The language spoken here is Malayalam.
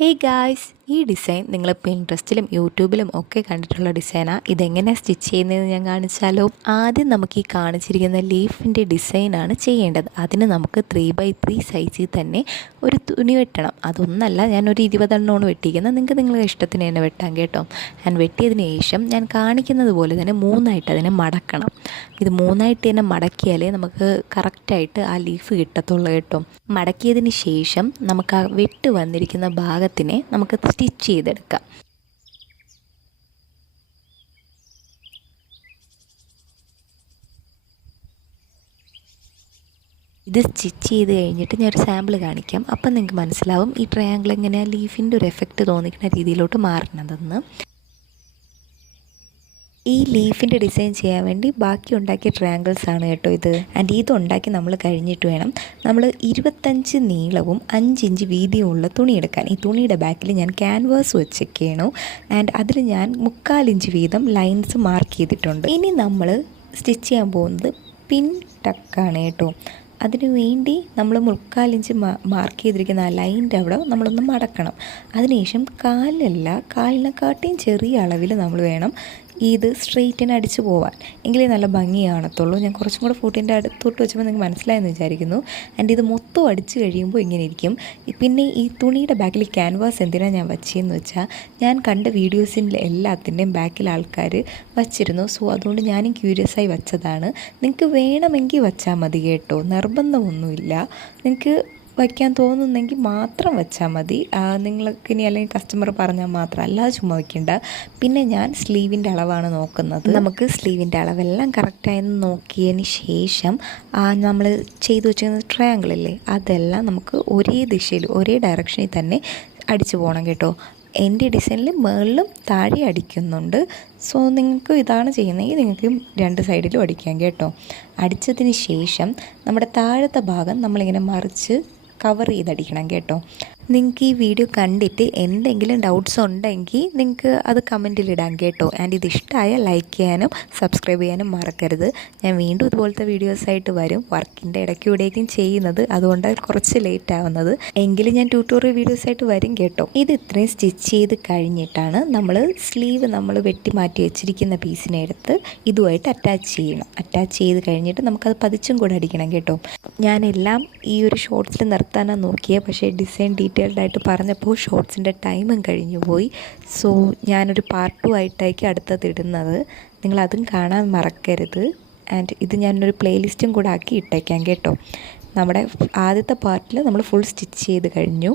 ഹേയ് ഗായ്സ്, ഈ ഡിസൈൻ നിങ്ങൾ പിൻട്രസ്റ്റിലും യൂട്യൂബിലും ഒക്കെ കണ്ടിട്ടുള്ള ഡിസൈനാണ്. ഇതെങ്ങനെ സ്റ്റിച്ച് ചെയ്യുന്നതെന്ന് ഞാൻ കാണിച്ചാലോ. ആദ്യം നമുക്ക് ഈ കാണിച്ചിരിക്കുന്ന ലീഫിൻ്റെ ഡിസൈനാണ് ചെയ്യേണ്ടത്. അതിന് നമുക്ക് 3x3 സൈസിൽ തന്നെ ഒരു തുണി വെട്ടണം. അതൊന്നല്ല, ഞാനൊരു 20 എണ്ണമാണ് വെട്ടിക്കുന്നത്. നിങ്ങൾക്ക് നിങ്ങളുടെ ഇഷ്ടത്തിന് തന്നെ വെട്ടാം കേട്ടോ. ഞാൻ വെട്ടിയതിന് ശേഷം ഞാൻ കാണിക്കുന്നത് പോലെ തന്നെ 3ആയിട്ട് അതിനെ മടക്കണം. ഇത് 3ആയിട്ട് തന്നെ മടക്കിയാലേ നമുക്ക് കറക്റ്റായിട്ട് ആ ലീഫ് കിട്ടത്തുള്ളൂ കേട്ടോ. മടക്കിയതിന് ശേഷം നമുക്ക് ആ വെട്ട് വന്നിരിക്കുന്ന ഭാഗത്തിനെ നമുക്ക് സ്റ്റിച്ച് ചെയ്തെടുക്കാം. ഇത് സ്റ്റിച്ച് ചെയ്ത് കഴിഞ്ഞിട്ട് ഞാനൊരു സാമ്പിൾ കാണിക്കാം. അപ്പം നിങ്ങൾക്ക് മനസ്സിലാവും ഈ ട്രയാങ്കിൾ എങ്ങനെയാണ് ലീഫിൻ്റെ ഒരു എഫക്റ്റ് തോന്നിക്കുന്ന രീതിയിലോട്ട് മാറണതെന്ന്. ഈ ലീഫിൻ്റെ ഡിസൈൻ ചെയ്യാൻ വേണ്ടി ബാക്കി ഉണ്ടാക്കിയ ട്രയാങ്കിൾസ് ആണ് കേട്ടോ ഇത്. ആൻഡ് ഇതുണ്ടാക്കി നമ്മൾ കഴിഞ്ഞിട്ട് വേണം നമ്മൾ 25 നീളവും 5 ഇഞ്ച് വീതിയുമുള്ള തുണി എടുക്കാൻ. ഈ തുണിയുടെ ബാക്കിൽ ഞാൻ ക്യാൻവാസ് വെച്ചേക്കാണ്. ആൻഡ് അതിൽ ഞാൻ 3/4 ഇഞ്ച് വീതം ലൈൻസ് മാർക്ക് ചെയ്തിട്ടുണ്ട്. ഇനി നമ്മൾ സ്റ്റിച്ച് ചെയ്യാൻ പോകുന്നത് പിൻ ടക്കാണ് കേട്ടോ. അതിനു വേണ്ടി നമ്മൾ 3/4 ഇഞ്ച് മാർക്ക് ചെയ്തിരിക്കുന്ന ആ ലൈൻ്റെ അവിടെ നമ്മളൊന്ന് മടക്കണം. അതിനുശേഷം കാലിനെക്കാട്ടിയും ചെറിയ അളവിൽ നമ്മൾ വേണം ഇത് സ്ട്രെയിറ്റിന് അടിച്ചു പോവാൻ. എങ്കിലേ നല്ല ഭംഗി കാണത്തുള്ളൂ. ഞാൻ കുറച്ചും കൂടെ ഫുട്ടിൻ്റെ അടുത്തോട്ട് വെച്ചപ്പോൾ നിങ്ങൾക്ക് മനസ്സിലായെന്ന് വിചാരിക്കുന്നു. ആൻഡ് ഇത് മൊത്തം അടിച്ച് കഴിയുമ്പോൾ ഇങ്ങനെ ഇരിക്കും. പിന്നെ ഈ തുണിയുടെ ബാക്കിൽ ക്യാൻവാസ് എന്തിനാണ് ഞാൻ വച്ചതെന്ന് വെച്ചാൽ, ഞാൻ കണ്ട വീഡിയോസിൻ്റെ എല്ലാത്തിൻ്റെയും ബാക്കിൽ ആൾക്കാർ വച്ചിരുന്നു. സോ അതുകൊണ്ട് ഞാനും ക്യൂരിയസ് ആയി വച്ചതാണ്. നിങ്ങൾക്ക് വേണമെങ്കിൽ വച്ചാൽ മതി കേട്ടോ, നിർബന്ധമൊന്നുമില്ല. നിങ്ങൾക്ക് വയ്ക്കാൻ തോന്നുന്നെങ്കിൽ മാത്രം വെച്ചാൽ മതി. നിങ്ങൾക്ക് ഇനി അല്ലെങ്കിൽ കസ്റ്റമർ പറഞ്ഞാൽ മാത്രം, അല്ലാതെ ചുമ്മാ വയ്ക്കണ്ട. പിന്നെ ഞാൻ സ്ലീവിൻ്റെ അളവാണ് നോക്കുന്നത്. നമുക്ക് സ്ലീവിൻ്റെ അളവെല്ലാം കറക്റ്റായെന്ന് നോക്കിയതിന് ശേഷം നമ്മൾ ചെയ്തു വെച്ചിരുന്ന ട്രയാങ്കിളില്ലേ, അതെല്ലാം നമുക്ക് ഒരേ ദിശയിൽ ഒരേ ഡയറക്ഷനിൽ തന്നെ അടിച്ചു പോകണം കേട്ടോ. എൻ്റെ ഡിസൈനിൽ മുകളിലും താഴെ അടിക്കുന്നുണ്ട്. സോ നിങ്ങൾക്ക് ഇതാണ് ചെയ്യുന്നതെങ്കിൽ നിങ്ങൾക്ക് 2 സൈഡിലും അടിക്കാം കേട്ടോ. അടിച്ചതിന് ശേഷം നമ്മുടെ താഴത്തെ ഭാഗം നമ്മളിങ്ങനെ മറിച്ച് കവർ ചെയ്തടിക്കണം കേട്ടോ. നിങ്ങൾക്ക് ഈ വീഡിയോ കണ്ടിട്ട് എന്തെങ്കിലും ഡൗട്ട്സ് ഉണ്ടെങ്കിൽ നിങ്ങൾക്ക് അത് കമൻറ്റിലിടാം കേട്ടോ. ആൻഡ് ഇത് ഇഷ്ടമായ ലൈക്ക് ചെയ്യാനും സബ്സ്ക്രൈബ് ചെയ്യാനും മറക്കരുത്. ഞാൻ വീണ്ടും ഇതുപോലത്തെ വീഡിയോസായിട്ട് വരും. വർക്കിൻ്റെ ഇടയ്ക്കൂടെയും ചെയ്യുന്നത്, അതുകൊണ്ടാണ് കുറച്ച് ലേറ്റ് ആവുന്നത്. എങ്കിലും ഞാൻ ട്യൂട്ടോറിയൽ വീഡിയോസായിട്ട് വരും കേട്ടോ. ഇത് ഇത്രയും സ്റ്റിച്ച് ചെയ്ത് കഴിഞ്ഞിട്ടാണ് നമ്മൾ സ്ലീവ് നമ്മൾ വെട്ടി മാറ്റി വെച്ചിരിക്കുന്ന പീസിനെ എടുത്ത് ഇതുമായിട്ട് അറ്റാച്ച് ചെയ്യണം. അറ്റാച്ച് ചെയ്ത് കഴിഞ്ഞിട്ട് നമുക്കത് പതിച്ചും കൂടെ അടിക്കണം കേട്ടോ. ഞാനെല്ലാം ഈ ഒരു ഷോർട്സിൽ നിർത്താനാണ് നോക്കിയത്. പക്ഷേ ഡിസൈൻ ഡീറ്റെയിൽഡായിട്ട് പറഞ്ഞപ്പോൾ ഷോർട്സിൻ്റെ ടൈമും കഴിഞ്ഞു പോയി. സോ ഞാനൊരു പാർട്ട് 2 ആയിട്ടായിരിക്കും അടുത്തത് ഇടുന്നത്. നിങ്ങളതും കാണാൻ മറക്കരുത്. ആൻഡ് ഇത് ഞാനൊരു പ്ലേലിസ്റ്റും കൂടെ ആക്കി ഇട്ടേക്കാം കേട്ടോ. നമ്മുടെ ആദ്യത്തെ പാർട്ടിൽ നമ്മൾ ഫുൾ സ്റ്റിച്ച് ചെയ്ത് കഴിഞ്ഞു.